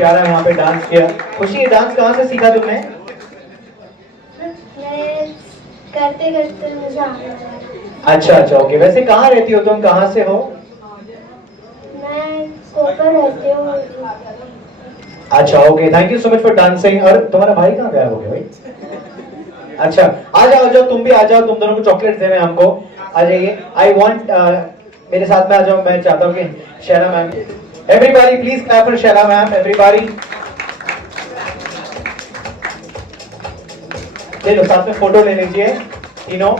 प्यारा यहाँ पे डांस किया। खुशी, ये डांस कहाँ से सीखा तुमने? मैं करते करते मुझे आने लगा। अच्छा अच्छा, ओके। वैसे कहाँ रहती हो तुम, कहाँ से हो? मैं कोपर रहती हूँ। अच्छा okay, thank you so much for dancing. और तुम्हारा भाई कहाँ गया हो गया भाई? अच्छा, आ जाओ आ जाओ, तुम भी आ जाओ, तुम दोनों को चॉकलेट देने हमको। आ जाइए। आई वांट, मेरे साथ में आ जाओ। मैं चाहता हूँ कि Shaila ma'am, everybody please clap for Shaila ma'am, everybody. ले लो, साथ में फोटो ले लीजिए तीनों।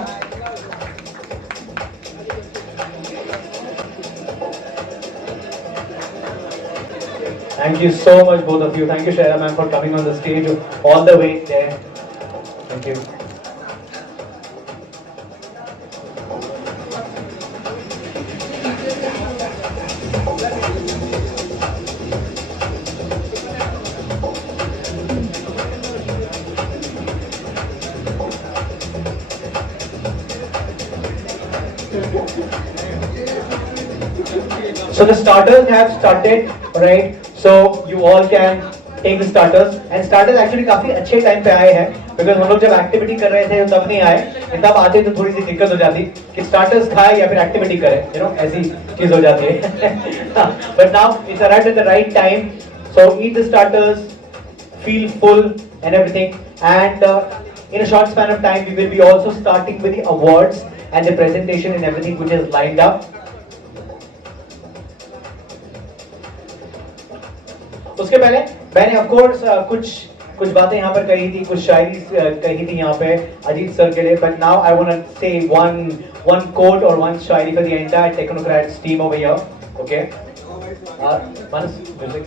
Thank you so much, both of you. Thank you, Shaira ma'am, for coming on the stage all the way there. Thank you. So the starters have started, right? So you all can take the starters. And starters actually काफी अच्छे टाइम पे आए हैं, because हम लोग जब एक्टिविटी कर रहे थे तब नहीं आए, तब आते तो थोड़ी सी दिक्कत हो जाती कि स्टार्टर्स खाए या फिर एक्टिविटी करें, you know, ऐसी चीज हो जाती है। But now it's arrived at the right time. So eat the starters, feel full and everything. And in a short span of time, we will be also starting with the awards and the presentation and everything which is lined up. उसके पहले मैंने of course कुछ बातें यहाँ पर कही थी, कुछ शायरी कही थी यहाँ पे अजीत सर के लिए, but now I want to say one quote or one shayari for the entire technocrats team over here, okay? Manas music.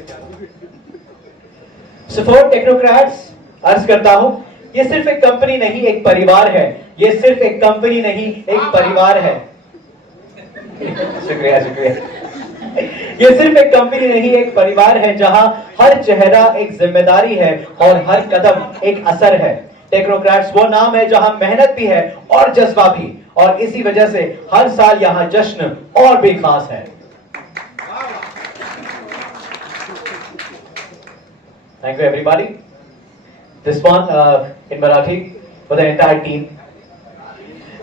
So for technocrats अर्ज करता हूँ, ये सिर्फ एक कंपनी नहीं, एक परिवार है। ये सिर्फ एक कंपनी नहीं, एक परिवार है। शुक्रिया शुक्रिया। ये सिर्फ एक कंपनी नहीं, एक परिवार है, जहां हर चेहरा एक जिम्मेदारी है और हर कदम एक असर है। टेक्नोक्रेट्स वो नाम है जहां मेहनत भी है और जज्बा भी, और इसी वजह से हर साल यहां जश्न और भी खास है। Thank you everybody. This one in Marathi for the entire team.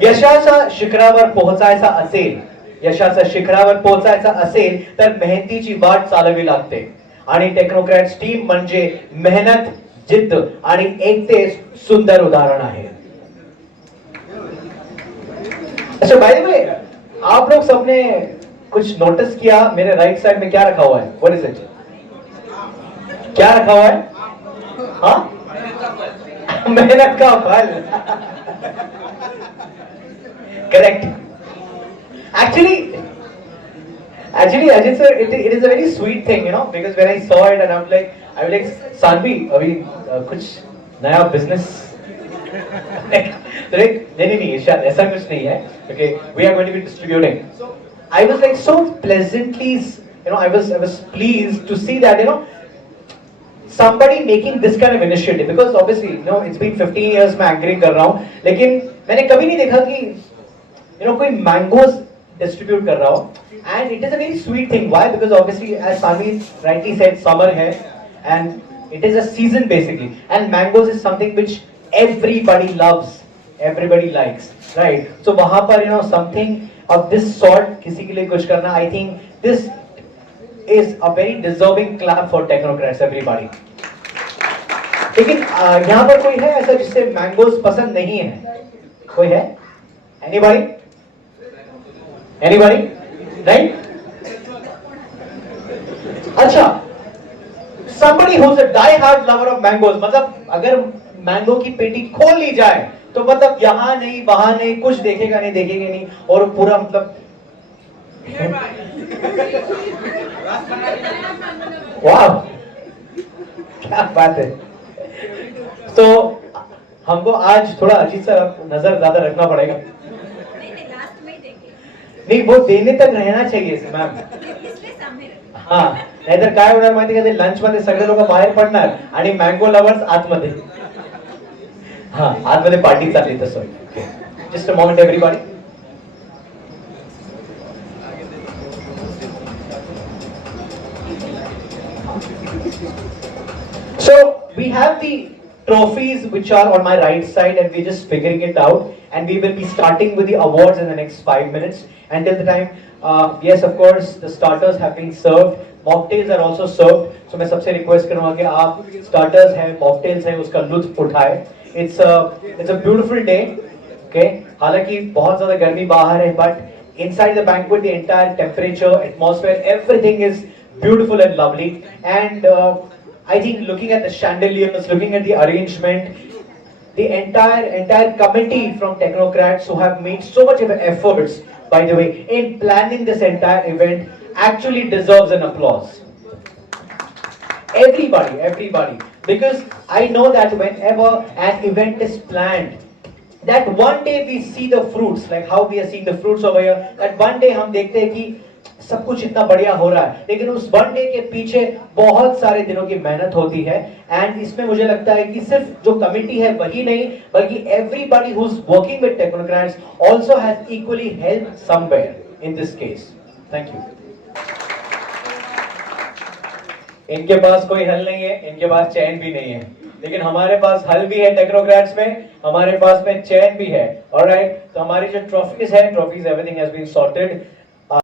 यशाच्या शिखरावर पोहोचायचा असेल, यशाच्या शिखरावर पोहोचायचा असेल तर मेहनतीची वाट चालवी लागते, आणि टेक्नोक्रेट्स टीम म्हणजे मेहनत, जिद्द आणि एकते सुंदर उदाहरण आहे। अच्छा, बाय द वे, आप लोग सबने कुछ नोटिस किया मेरे राइट साइड में क्या रखा हुआ है? What is it? क्या रखा हुआ है? हाँ, मेहनत का फल। Correct. Actually, Ajit sir, it is a very sweet thing, you know, because when I saw it and I was like, Sanvi, अभी कुछ नया business, तो नहीं, ऐसा कुछ नहीं है, okay, we are going to be distributing. So I was like so pleasantly, you know, I was pleased to see that, you know, somebody making this kind of initiative, because obviously, you know, it's been 15 years मैं एंकरिंग कर रहा हूँ, लेकिन मैंने कभी नहीं देखा कि, you know, कोई मैंगोज डिस्ट्रीब्यूट कर रहा हो। And it is a very sweet thing. Why? Because obviously as Sami rightly said, summer है and it is a season basically, and mangoes is something which everybody loves, everybody likes, right? So वहां पर, you know, something of this sort किसी के लिए कुछ करना, I think this is a very deserving clap for technocrats, everybody. लेकिन यहाँ पर कोई है ऐसा जिससे मैंगोज पसंद नहीं है? कोई है? एनीबॉडी? Anybody? Right? अच्छा, somebody who's a die-hard lover of mangoes, मतलब अगर मैंगो की पेटी खोल ली जाए तो मतलब यहाँ नहीं वहां नहीं, कुछ देखेगा नहीं, और पूरा मतलब वाह, क्या बात है। तो हमको आज थोड़ा अजीत सर नजर ज्यादा रखना पड़ेगा। नहीं, वो देने तक रहना चाहिए मैम। हाँ, नाहीतर काय होणार माहिती का, ते लंच मध्ये सगळे लोक बाहेर पडणार आणि मँगो लवर्स आतमध्ये। हाँ, आतमध्ये पार्टी चालली तसं। Just a moment everybody. Thank you. So we have the trophies which are on my right side, and we're just figuring it out. And we will be starting with the awards in the next 5 minutes. Until the time, yes, of course, the starters have been served. Mocktails are also served. So मैं सबसे request करूँगा कि आप starters हैं, mocktails हैं, उसका लुत्फ उठाएं. It's a beautiful day. Okay. हालांकि बहुत ज़्यादा गर्मी बाहर है, but inside the banquet, the entire temperature, atmosphere, everything is beautiful and lovely. And I think looking at the chandeliers, looking at the arrangement, the entire committee from Technocrats who have made so much of efforts, by the way, in planning this entire event actually deserves an applause. Everybody. Because I know that whenever an event is planned, that one day we see the fruits, like how we are seeing the fruits over here, that one day हम देखते हैं कि सब कुछ इतना बढ़िया हो रहा है, लेकिन उस वन डे के पीछे बहुत सारे दिनों की मेहनत होती है. एंड इसमें मुझे लगता है कि सिर्फ जो कमिटी है वही नहीं, बल्कि everybody who is working with technocrats also has equally helped somewhere in this case. Thank you. इनके पास कोई हल नहीं है, इनके पास चैन भी नहीं है, लेकिन हमारे पास हल भी है टेक्नोक्रेट्स में, हमारे पास में चैन भी है. ऑलराइट, तो हमारी जो ट्रॉफीज है, trophies everything has been sorted.